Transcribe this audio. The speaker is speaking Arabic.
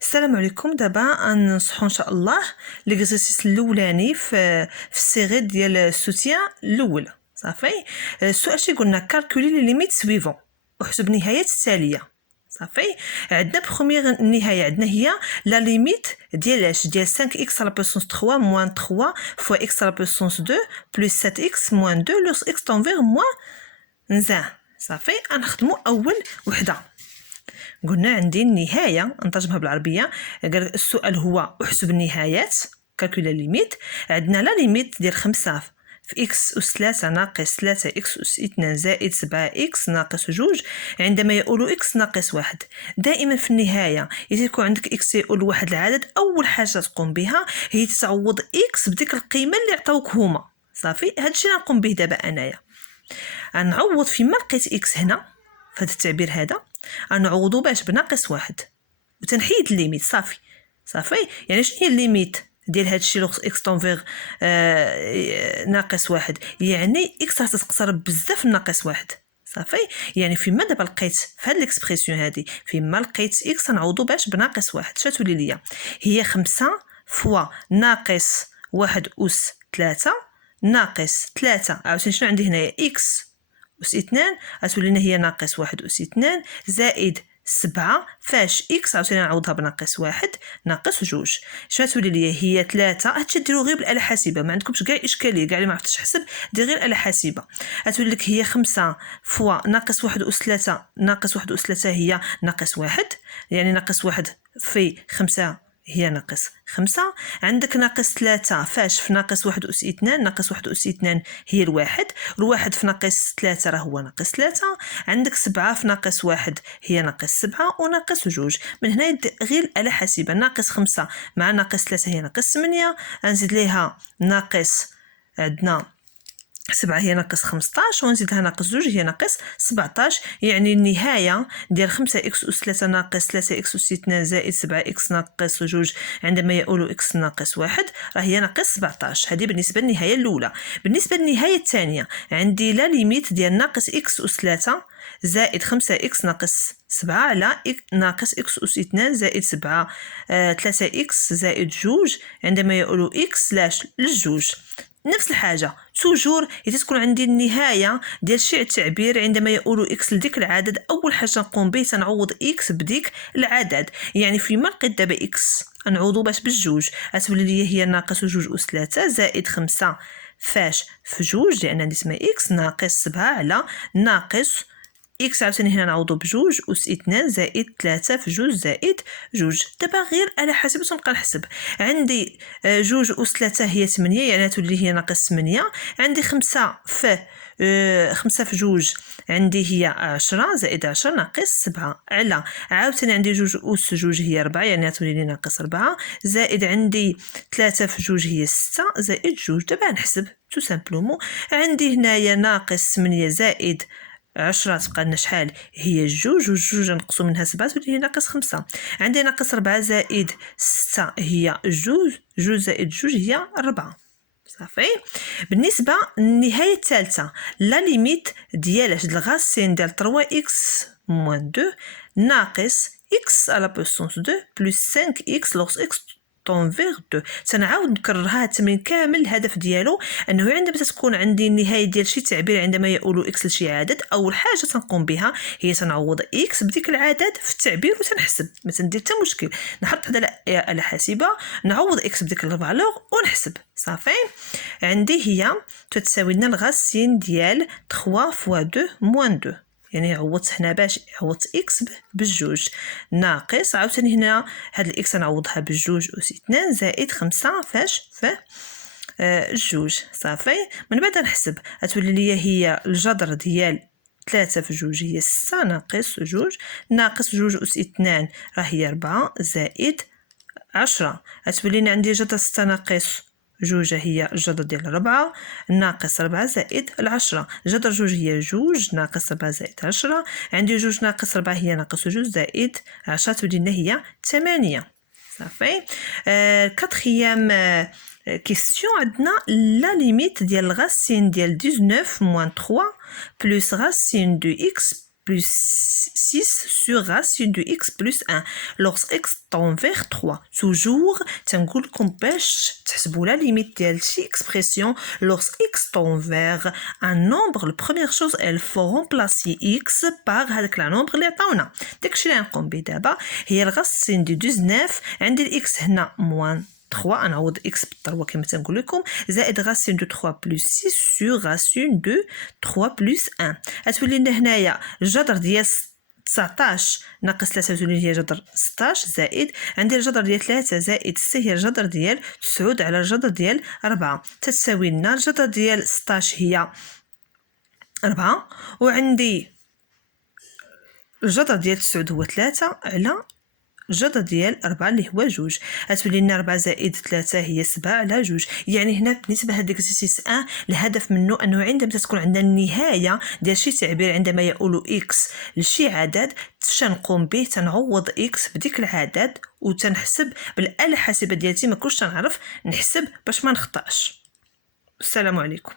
السلام عليكم. دابا غنصحوا ان شاء الله ليكزرسيس الاولاني في السيغي ديال السوتيان الاول. صافي. السؤال شي قلنا كالكولي لي ليميت سويفون وحسب نهايات التاليه. صافي. عندنا بروميير النهايه عندنا هي لا ليميت ديال اش ديال 5x على بوسونس 3 موان 3 فوا x على بوسونس 2 بلس 7x موان 2 لوس x تنفيغ موان نزان. صافي. غنخدموا اول وحده. قلنا عندي النهايه نترجمها بالعربيه. قال السؤال هو احسب النهايات كالكولا ليميت. عندنا لا ليميت ديال 5 في اكس اس 3 ناقص 3 اكس اس 2 زائد 7 اكس ناقص 2 عندما يؤول اكس ناقص 1. دائما في النهايه اذا يكون عندك اكس يؤول واحد العدد اول حاجه تقوم بها هي تعوض اكس بديك القيمه اللي عطاوك هما. صافي. هادشي اللي نقوم به دابا انايا. غنعوض فيما لقيت اكس هنا في هذا التعبير هذا غنعوضو باش بناقص 1 وتنحيد الليميت. صافي. يعني شنو هي الليميت ديال هذا الشيء لوغ اكس تنفيغ ناقص 1؟ يعني اكس راه تتقترب بزاف ناقص 1. صافي. يعني فيما دابا لقيت في هاد ليكسبرسيون هادي فيما لقيت اكس نعوضو باش بناقص 1. شنو تولي ليا؟ هي 5 فوا ناقص 1 أس 3 ناقص 3 عاوتاني شنو عندي هنايا اكس أس 2 غتولي لنا هي ناقص 1 أس 2 زائد 7 فاش إكس عاوتاني نعوضها بناقص 1 ناقص 2. شنو تولي لي؟ هي 3. هادشي ديرو غير بالآلة الحاسبة، ما عندكمش كاع إشكالية. كاع اللي ما عرفتش تحسب دير غير الآلة الحاسبة. غتولي لك هي 5 فوا ناقص 1 أس 3 ناقص 1 أس 3 هي ناقص 1. يعني ناقص 1 في 5 هي ناقص 5. عندك ناقص 3 فاش في ناقص 1 أس 2 ناقص 1 أس 2 هي الواحد. الواحد في ناقص 3 راه هو ناقص 3. عندك 7 في ناقص 1 هي ناقص 7 وناقص 2. من هنا غير الآلة حاسبة. ناقص 5 مع ناقص 3 هي ناقص 8. غنزيد ليها ناقص عندنا 7 هي ناقص 15 ونزيد لها ناقص 2 هي ناقص 17. يعني النهايه ديال 5 اكس اس 3 ناقص 3 اكس اس 2 زائد 7 اكس ناقص 2 عندما يؤول اكس ناقص 1 راه هي ناقص 17. هذه بالنسبه للنهايه الاولى. بالنسبه للنهايه الثانيه عندي لا ليميت ديال ناقص اكس اس 3 زائد 5 اكس ناقص 7 على ناقص اكس اس 2 زائد 7 3 اكس زائد 2 عندما يؤول اكس لاش للجوج. نفس الحاجه توجور اذا تكون عندي النهايه ديال شيء التعبير عندما يؤول اكس لديك العدد اول حاجه نقوم به تنعوض اكس بديك العدد. يعني فيما لقيت دابا اكس نعوضو باش بالجوج غتولي لي هي ناقص 2 اس 3 زائد 5 فاش في 2 لان عندي اسمها اكس ناقص 7 على ناقص إكس عاوتاني هنا نعوضو بجوج أس 2 زائد 3 في 2 زائد 2. دابا غير على حسب تنبقى نحسب. عندي 2 أس 3 هي 8 يعني تولي هي ناقص 8. عندي 5 في 2 عندي هي 10 زائد 10 ناقص 7 على عاوتاني عندي 2 أس 2 هي 4 يعني تولي لي ناقص 4 زائد عندي 3 في 2 هي 6 زائد 2. دابا نحسب تو سامبلومون. عندي هنايا ناقص 8 زائد 10 تبقى لنا شحال؟ هي 2 وجوج نقصو منها 7 تولي هي ناقص 5. عندي ناقص 4 زائد 6 هي 2 زائد 2 هي 4. صافي. بالنسبه للنهايه الثالثه لا ليميت ديال الغاسين ديال 3 اكس موان 2 ناقص اكس على بوسونس 2 بلس 5 اكس لوغ اكس تنفيغ 2. تنعاود نكررها التمرين كامل. الهدف ديالو انه عندما تكون عندي النهايه ديال شي تعبير عندما يؤول اكس لشي عدد اول حاجه تنقوم بها هي تنعوض اكس بديك العدد في التعبير وتنحسب. ما تندير حتى مشكل. نحط على آلة حاسبه نعوض اكس بديك الفالور ونحسب. صافي. عندي هي تساوي لنا الغاسين ديال 3 فوا 2 موان 2. يعني عوضت هنا باش عوضت اكس بالجوج ناقص عاوتاني هنا هاد الاكس نعوضها بالجوج أس 2 زائد 5 فاش في الجوج. صافي. من بعد نحسب غتولي لي هي الجذر ديال 3 في 2 هي 6 ناقص 2 ناقص 2 أس 2 راه هي 4 زائد 10 غتولي لنا عندي جذر 6 ناقص 2 هي الجذر ديال 4 ناقص 4 زائد 10. جذر 2 هي 2 ناقص 4 زائد 10. عندي 2 ناقص 4 هي ناقص 2 زائد 10 تولي لنا هي 8. صافي. كاتريام كيستيون عندنا لا ليميت ديال الغاسين ديال 19 موان 3 بلس غاسين دو اكس plus 6 sur racine de x plus 1 lorsque x tend vers 3. Toujours تنقول لكم باش تحسبوا la limite ديال شي expression lorsque x tend vers un nombre. La première chose, il faut remplacer x par هذاك la nombre اللي عطاونا. داكشي اللي غنقوم به دابا هي الغاسين دي 19 عندي الاكس هنا موان 3 نعوض x بالضربه كما تنقول لكم زائد racine de 3 plus 6 sur racine de 3 plus 1 غتولي لنا هنايا الجذر ديال 19 ناقص 3 تولي هي جذر 16 زائد عندي الجذر ديال 3 زائد 6 هي الجذر ديال 9 على الجذر ديال 4 تساوي لنا الجذر ديال 16 هي 4 وعندي الجذر ديال 9 هو 3 على الجذر ديال 4 اللي هو 2 غتولي لنا 4 زائد 3 هي 7 على 2. يعني هنا بالنسبه لهاد ليكزيرسيس 1 الهدف منه انه عندما تكون عندنا النهايه ديال شي تعبير عندما يؤول اكس لشي عدد تنقوم به تنعوض اكس بديك العدد وتنحسب بالاله الحاسبه ديالتي ما كنتش تنعرف نحسب باش ما نخطاش. السلام عليكم.